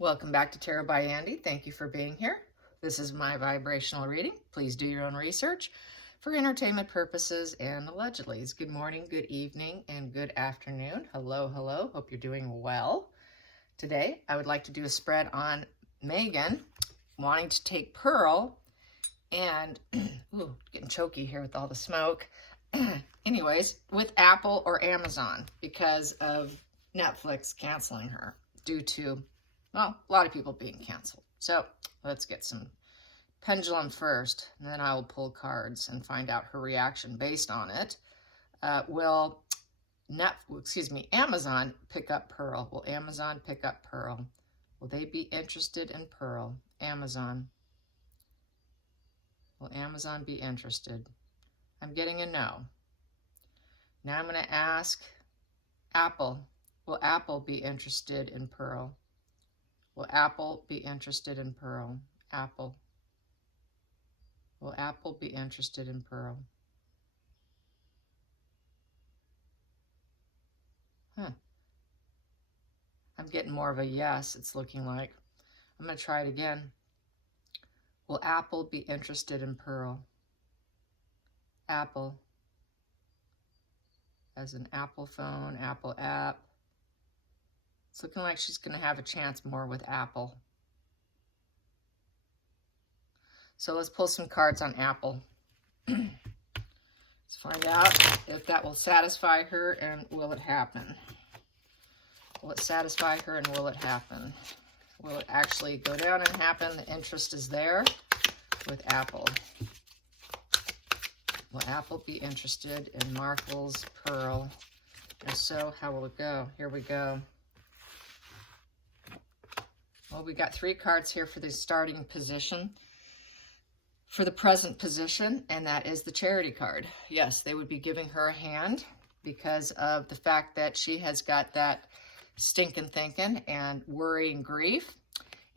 Welcome back to Tarot by Andy. Thank you for being here. This is my vibrational reading. Please do your own research for entertainment purposes and allegedly. Good morning, good evening, and good afternoon. Hello, hello. Hope you're doing well. Today, I would like to do a spread on Megan wanting to take Pearl and, ooh, getting choky here with all the smoke. Anyways, with Apple or Amazon because of Netflix canceling her due to, well, a lot of people being canceled. So let's get some Pendulum first, and then I will pull cards and find out her reaction based on it. Will Amazon pick up Pearl? Will Amazon pick up Pearl? Will they be interested in Pearl? Amazon. Will Amazon be interested? I'm getting a no. Now I'm going to ask Apple. Will Apple be interested in Pearl? Will Apple be interested in Pearl? Apple. Will Apple be interested in Pearl? I'm getting more of a yes, it's looking like. I'm going to try it again. Will Apple be interested in Pearl? Apple. As an Apple phone, Apple app. It's looking like she's going to have a chance more with Apple. So let's pull some cards on Apple. Let's find out if that will satisfy her and will it happen. Will it satisfy her and will it happen? Will it actually go down and happen? The interest is there with Apple. Will Apple be interested in Markle's Pearl? If so, how will it go? Here we go. Well, we got 3 cards here for the starting position, for the present position, and that is the Charity card. Yes, they would be giving her a hand because of the fact that she has got that stinking thinking and worry and grief.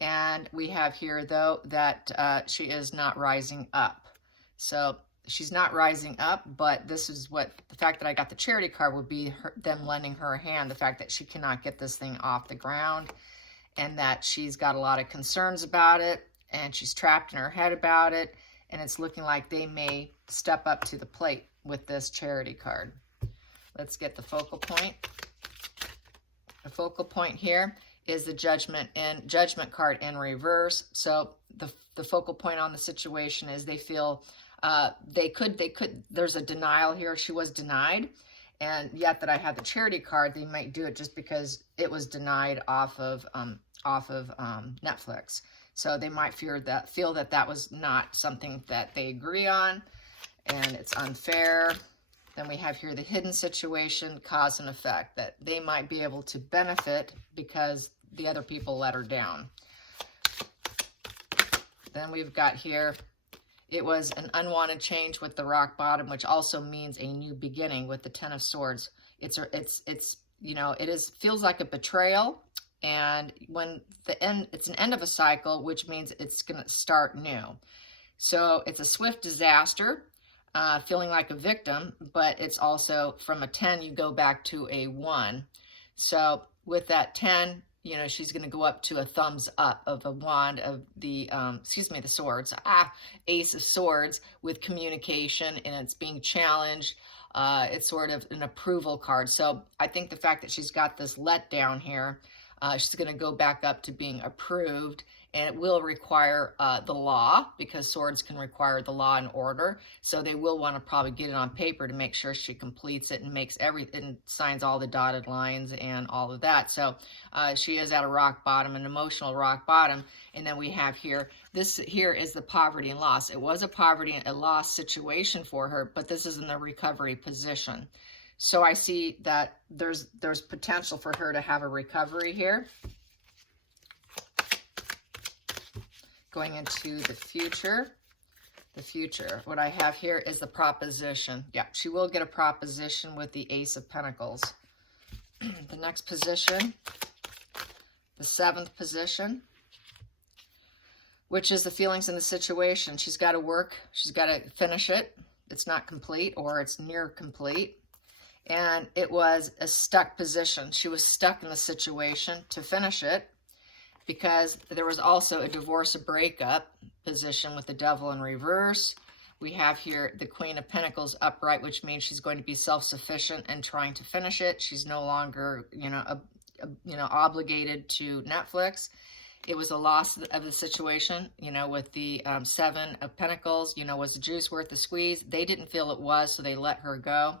And we have here, though, that she is not rising up. So she's not rising up, but this is what the fact that I got the Charity card would be them lending her a hand, the fact that she cannot get this thing off the ground and that she's got a lot of concerns about it and she's trapped in her head about it, and it's looking like they may step up to the plate with this Charity card. Let's get the focal point. The focal point here is the Judgment card in reverse. So the focal point on the situation is they feel there's a denial here. She was denied, and yet that I have the Charity card, they might do it just because it was denied off of Netflix. So they might feel that was not something that they agree on, and it's unfair. Then we have here the hidden situation, cause and effect, that they might be able to benefit because the other people let her down. Then we've got here, it was an unwanted change with the rock bottom, which also means a new beginning with the 10 of Swords. It's you know, feels like a betrayal, and when it's an end of a cycle, which means it's going to start new. So it's a swift disaster, feeling like a victim, but it's also from a 10, you go back to a 1. So with that 10, you know, she's going to go up to a thumbs up of the wand of the, the swords, Ace of Swords with communication, and it's being challenged. It's sort of an approval card. So I think the fact that she's got this letdown here, she's going to go back up to being approved, and it will require the law, because swords can require the law and order. So they will want to probably get it on paper to make sure she completes it and makes everything, signs all the dotted lines and all of that. So she is at a rock bottom, an emotional rock bottom. And then we have here, this here is the poverty and loss. It was a poverty and a loss situation for her, but this is in the recovery position. So I see that there's potential for her to have a recovery here. Going into the future, what I have here is the proposition. Yeah, she will get a proposition with the Ace of Pentacles. The next position, the 7th position, which is the feelings in the situation. She's got to work. She's got to finish it. It's not complete, or it's near complete. And it was a stuck position. She was stuck in the situation to finish it. because there was also a divorce, a breakup position with the Devil in reverse. We have here the Queen of Pentacles upright, which means she's going to be self-sufficient and trying to finish it. She's no longer, obligated to Netflix. It was a loss of the situation, with the Seven of Pentacles, was the juice worth the squeeze? They didn't feel it was, so they let her go,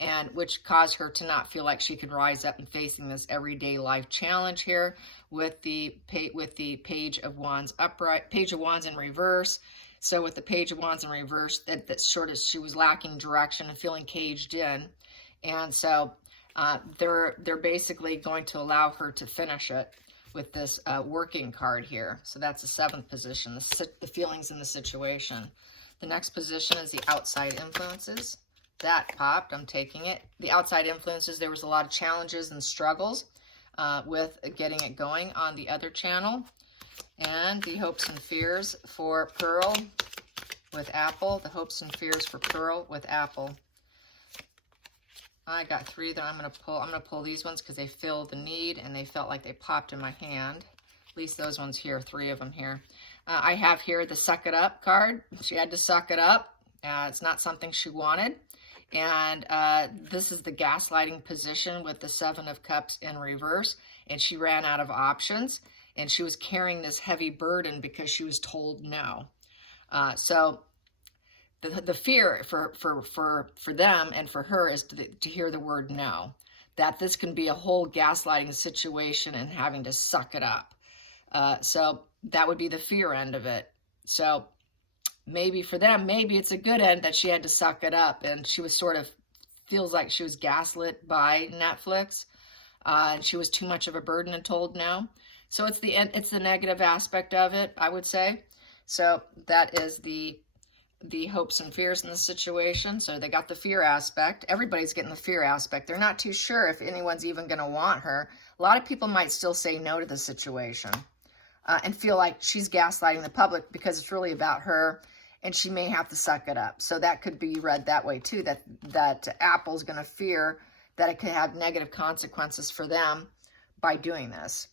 and which caused her to not feel like she could rise up and facing this everyday life challenge here with the Page of Wands upright, Page of Wands in reverse. So with the Page of Wands in reverse, that sort of, she was lacking direction and feeling caged in. And so they're basically going to allow her to finish it with this working card here. So that's the 7th position, the feelings in the situation. The next position is the outside influences. That popped, I'm taking it. The outside influences, there was a lot of challenges and struggles with getting it going on the other channel. And the hopes and fears for Pearl with Apple. The hopes and fears for Pearl with Apple. I got 3 that I'm going to pull. I'm going to pull these ones because they feel the need and they felt like they popped in my hand. At least those ones here, 3 of them here. I have here the Suck It Up card. She had to suck it up. It's not something she wanted. And this is the gaslighting position with the 7 of Cups in reverse. And she ran out of options. And she was carrying this heavy burden because she was told no. So the fear for them and for her is to hear the word no. That this can be a whole gaslighting situation and having to suck it up. So that would be the fear end of it. So maybe for them, maybe it's a good end that she had to suck it up. And she was sort of, feels like she was gaslit by Netflix. And she was too much of a burden and told no. So it's the negative aspect of it, I would say. So that is the hopes and fears in the situation. So they got the fear aspect. Everybody's getting the fear aspect. They're not too sure if anyone's even going to want her. A lot of people might still say no to the situation and feel like she's gaslighting the public because it's really about her and she may have to suck it up. So that could be read that way too, that Apple's going to fear that it could have negative consequences for them by doing this.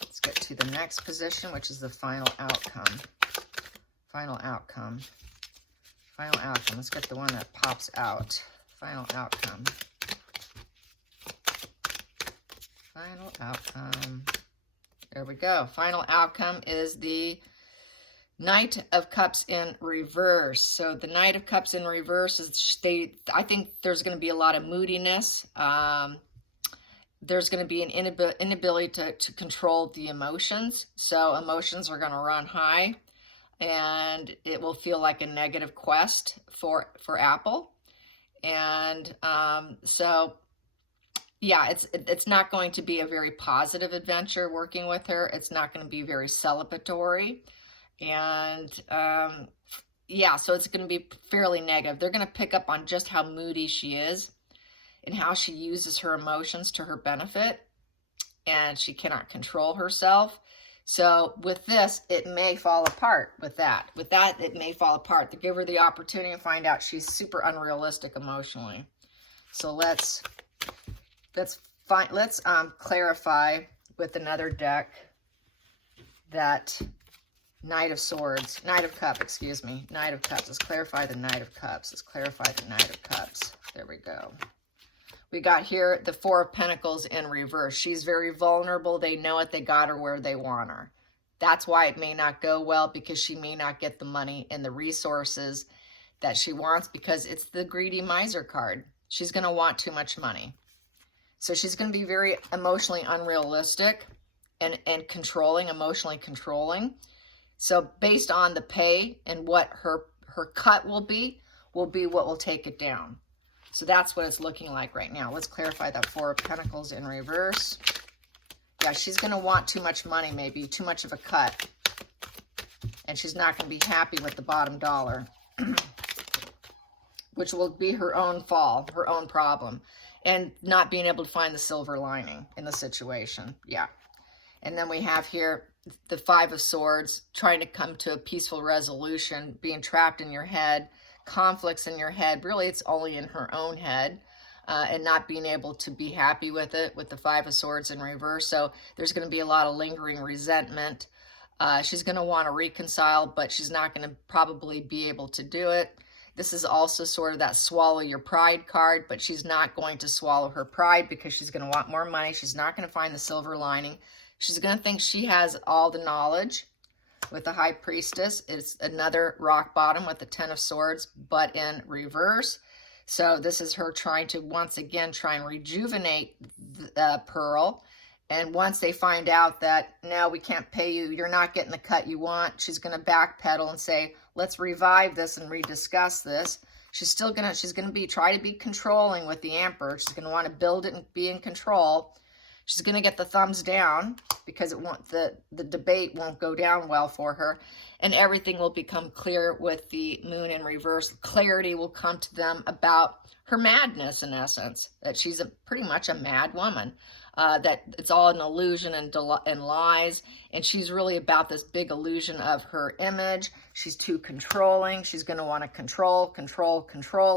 Let's get to the next position, which is the final outcome. Final outcome. Final outcome. Let's get the one that pops out. Final outcome. Final outcome. There we go. Final outcome is the Knight of Cups in reverse. So the Knight of Cups in reverse is, I think there's going to be a lot of moodiness. There's going to be an inability to control the emotions. So emotions are going to run high. And it will feel like a negative quest for Apple. And so, yeah, it's not going to be a very positive adventure working with her. It's not going to be very celebratory. And, yeah, so it's going to be fairly negative. They're going to pick up on just how moody she is and how she uses her emotions to her benefit. And she cannot control herself. So with this, it may fall apart with that. With that, it may fall apart. To give her the opportunity to find out she's super unrealistic emotionally. So let's clarify with another deck that Knight of Swords, Knight of Cups, excuse me, Knight of Cups. Let's clarify the Knight of Cups. Let's clarify the Knight of Cups. There we go. We got here the 4 of Pentacles in reverse. She's very vulnerable. They know it. They got her where they want her. That's why it may not go well, because she may not get the money and the resources that she wants, because it's the greedy miser card. She's going to want too much money. So she's going to be very emotionally unrealistic and controlling, emotionally controlling. So based on the pay and what her cut will be what will take it down. So that's what it's looking like right now. Let's clarify that 4 of Pentacles in reverse. Yeah, she's going to want too much money, maybe too much of a cut. And she's not going to be happy with the bottom dollar, which will be her own fall, her own problem, and not being able to find the silver lining in the situation. Yeah. And then we have here the 5 of Swords, trying to come to a peaceful resolution, being trapped in your head, conflicts in your head. Really, it's only in her own head. and not being able to be happy with it, with the Five of Swords in reverse. So there's going to be a lot of lingering resentment. She's going to want to reconcile, but she's not going to probably be able to do it. This is also sort of that swallow your pride card, but she's not going to swallow her pride because she's going to want more money. She's not going to find the silver lining. She's going to think she has all the knowledge. With the High Priestess, it's another rock bottom with the Ten of Swords, but in reverse. So this is her trying to, once again, try and rejuvenate the Pearl. And once they find out that, no, we can't pay you, you're not getting the cut you want, she's going to backpedal and say, let's revive this and rediscuss this. She's going to be, try to be controlling with the Emperor. She's going to want to build it and be in control. She's going to get the thumbs down because it won't, the debate won't go down well for her. And everything will become clear with the Moon in reverse. Clarity will come to them about her madness, in essence, that she's pretty much a mad woman. That it's all an illusion and lies, and she's really about this big illusion of her image. She's too controlling. She's going to want to control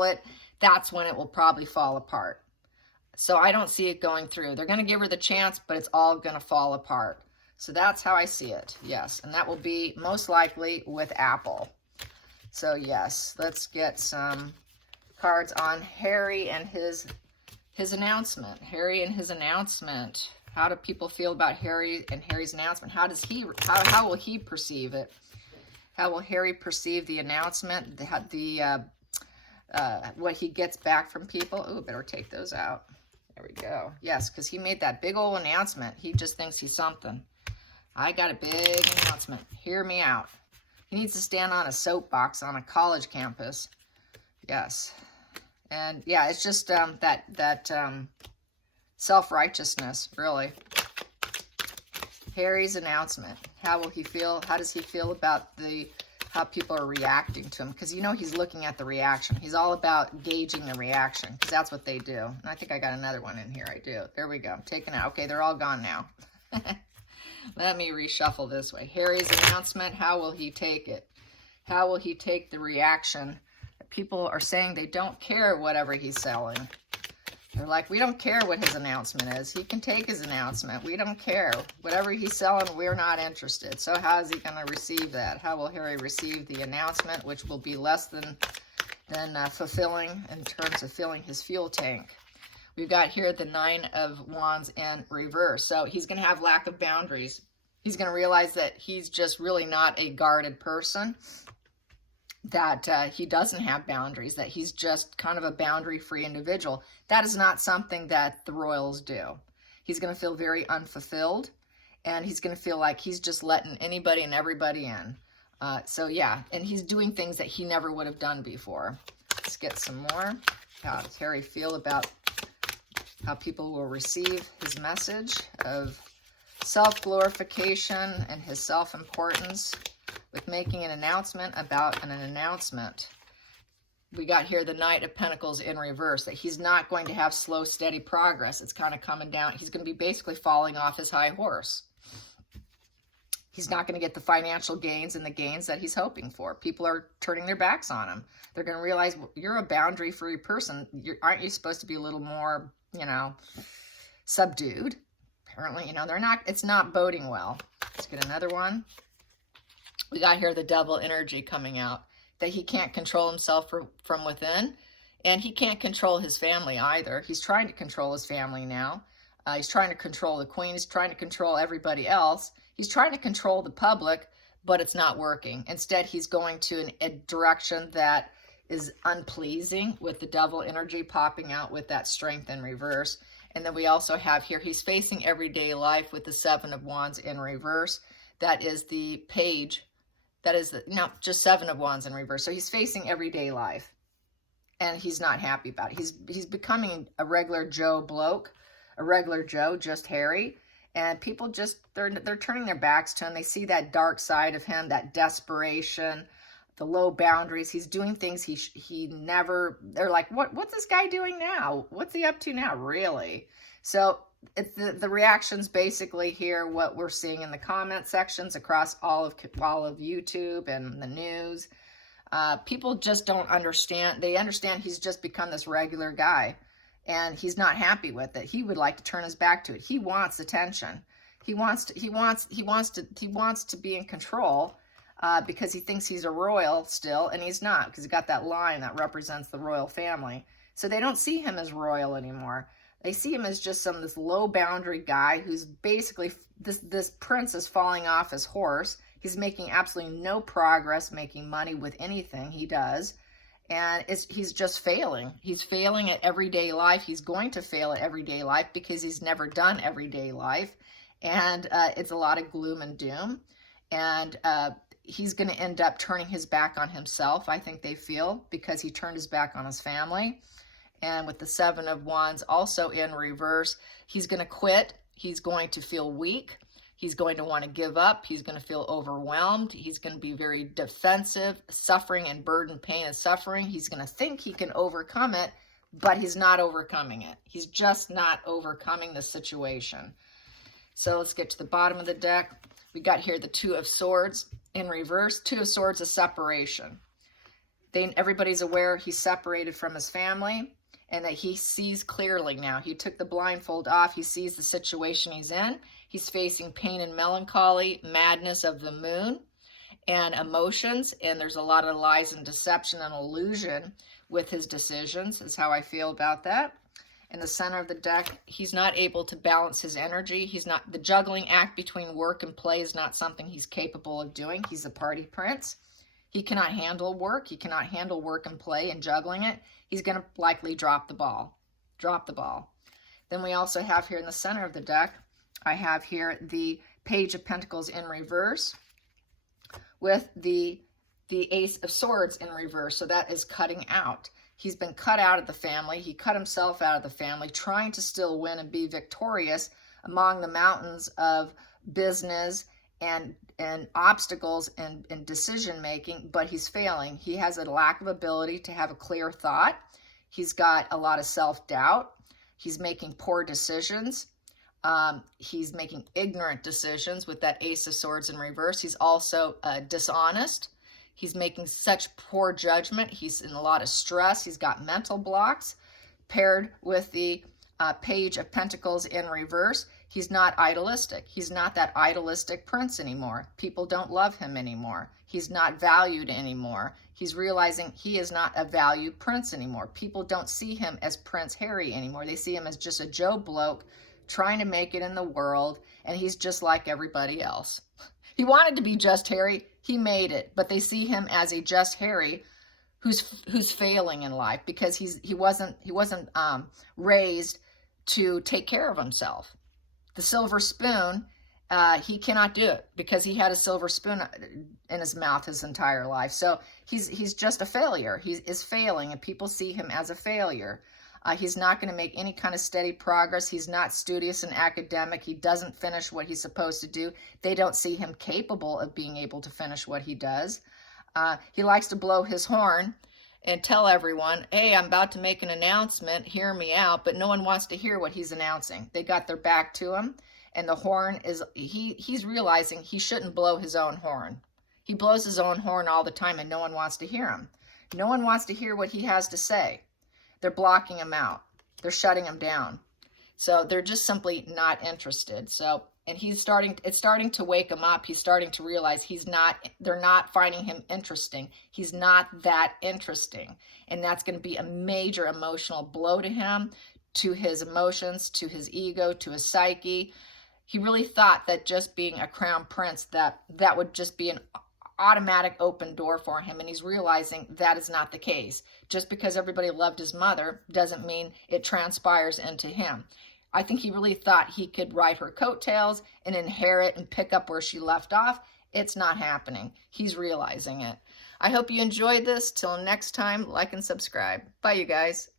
it. That's when it will probably fall apart. So I don't see it going through. They're going to give her the chance, but it's all going to fall apart. So that's how I see it, yes. And that will be most likely with Apple. So yes, let's get some cards on Harry and his announcement. Harry and his announcement. How do people feel about Harry and Harry's announcement? How does he? How will he perceive it? How will Harry perceive the announcement? What he gets back from people? Oh, better take those out. There we go. Yes, because he made that big old announcement. He just thinks he's something. I got a big announcement. Hear me out. He needs to stand on a soapbox on a college campus. Yes. And yeah, it's just that self-righteousness, really. Harry's announcement. How will he feel? How does he feel about how people are reacting to him? Because you know he's looking at the reaction. He's all about gauging the reaction, because that's what they do. And I think I got another one in here. I do. There we go. I'm taking out. Okay, they're all gone now. Let me reshuffle this way. Harry's announcement. How will he take it? How will he take the reaction? People are saying they don't care whatever he's selling. They're like, we don't care what his announcement is. He can take his announcement. We don't care. Whatever he's selling, we're not interested. So how is he going to receive that? How will Harry receive the announcement, which will be less than fulfilling in terms of filling his fuel tank? We've got here the Nine of Wands in reverse. So he's going to have lack of boundaries. He's going to realize that he's just really not a guarded person, that he doesn't have boundaries, that he's just kind of a boundary-free individual. That is not something that the royals do. He's going to feel very unfulfilled, and he's going to feel like he's just letting anybody and everybody in. So yeah, and he's doing things that he never would have done before. Let's get some more. How does Harry feel about how people will receive his message of self-glorification and his self-importance with making an announcement about an announcement? We got here the Knight of Pentacles in reverse, that he's not going to have slow, steady progress. It's kind of coming down. He's going to be basically falling off his high horse. He's not going to get the financial gains and the gains that he's hoping for. People are turning their backs on him. They're going to realize, well, you're a boundary-free person. Aren't you supposed to be a little more, subdued? Apparently, they're not. It's not boding well. Let's get another one. We got here the Devil energy coming out, that he can't control himself from within, and he can't control his family either. He's trying to control his family now. He's trying to control the Queen. He's trying to control everybody else. He's trying to control the public, but it's not working. Instead, he's going to a direction that is unpleasing, with the Devil energy popping out with that Strength in reverse. And then we also have here, he's facing everyday life with the Seven of Wands in reverse. That is the Page. That is just Seven of Wands in reverse. So he's facing everyday life, and he's not happy about it. He's becoming a regular Joe bloke, a regular Joe, just Harry. And people just, they're turning their backs to him. They see that dark side of him, that desperation, the low boundaries. He's doing things he never, they're like, what's this guy doing now? What's he up to now, really? So it's the reactions basically here, what we're seeing in the comment sections across all of YouTube and the news. People just don't understand. They understand he's just become this regular guy. and he's not happy with it. He would like to turn his back to it. He wants attention. He wants to be in control, because he thinks he's a royal still, and he's not, because he's got that line that represents the royal family. So they don't see him as royal anymore. They see him as just this low boundary guy who's basically, this prince is falling off his horse. He's making absolutely no progress making money with anything he does. And he's just failing. He's failing at everyday life. He's going to fail at everyday life because he's never done everyday life. And it's a lot of gloom and doom. And he's going to end up turning his back on himself, I think they feel, because he turned his back on his family. And with the Seven of Wands also in reverse, he's going to quit. He's going to feel weak. He's going to want to give up. He's going to feel overwhelmed. He's going to be very defensive, suffering and burden, pain and suffering. He's going to think he can overcome it, but he's not overcoming it. He's just not overcoming the situation. So let's get to the bottom of the deck. We got here the Two of Swords in reverse. Two of Swords is separation. Everybody's aware he's separated from his family, and that he sees clearly now. He took the blindfold off. He sees the situation he's in. He's facing pain and melancholy, madness of the moon, and emotions. And there's a lot of lies and deception and illusion with his decisions, is how I feel about that. In the center of the deck, he's not able to balance his energy. The juggling act between work and play is not something he's capable of doing. He's a party prince. He cannot handle work. He cannot handle work and play and juggling it. He's going to likely drop the ball. Then we also have here in the center of the deck, I have here the Page of Pentacles in reverse with the Ace of Swords in reverse. So that is cutting out. He's been cut out of the family. He cut himself out of the family, trying to still win and be victorious among the mountains of business and obstacles and decision making, but he's failing. He has a lack of ability to have a clear thought. He's got a lot of self-doubt. He's making poor decisions. He's making ignorant decisions with that Ace of Swords in reverse. He's also dishonest. He's making such poor judgment. He's in a lot of stress. He's got mental blocks. Paired with the Page of Pentacles in reverse, he's not idealistic. He's not that idealistic prince anymore. People don't love him anymore. He's not valued anymore. He's realizing he is not a valued prince anymore. People don't see him as Prince Harry anymore. They see him as just a Joe bloke trying to make it in the world, and he's just like everybody else. He wanted to be just Harry. He made it, but they see him as a just Harry who's failing in life because he wasn't raised to take care of himself. The silver spoon, he cannot do it because he had a silver spoon in his mouth his entire life. So he's just a failure. He is failing, and people see him as a failure. He's not going to make any kind of steady progress. He's not studious and academic. He doesn't finish what he's supposed to do. They don't see him capable of being able to finish what he does. He likes to blow his horn and tell everyone, hey, I'm about to make an announcement, hear me out, but no one wants to hear what he's announcing. They got their back to him, and the horn is, he's realizing he shouldn't blow his own horn. He blows his own horn all the time, and no one wants to hear him. No one wants to hear what he has to say. They're blocking him out. They're shutting him down. So they're just simply not interested. So, and it's starting to wake him up. He's starting to realize they're not finding him interesting. He's not that interesting. And that's going to be a major emotional blow to him, to his emotions, to his ego, to his psyche. He really thought that just being a crown prince, that would just be an automatic open door for him, and he's realizing that is not the case. Just because everybody loved his mother doesn't mean it transpires into him. I think he really thought he could ride her coattails and inherit and pick up where she left off. It's not happening. He's realizing it. I hope you enjoyed this. Till next time, like and subscribe. Bye, you guys.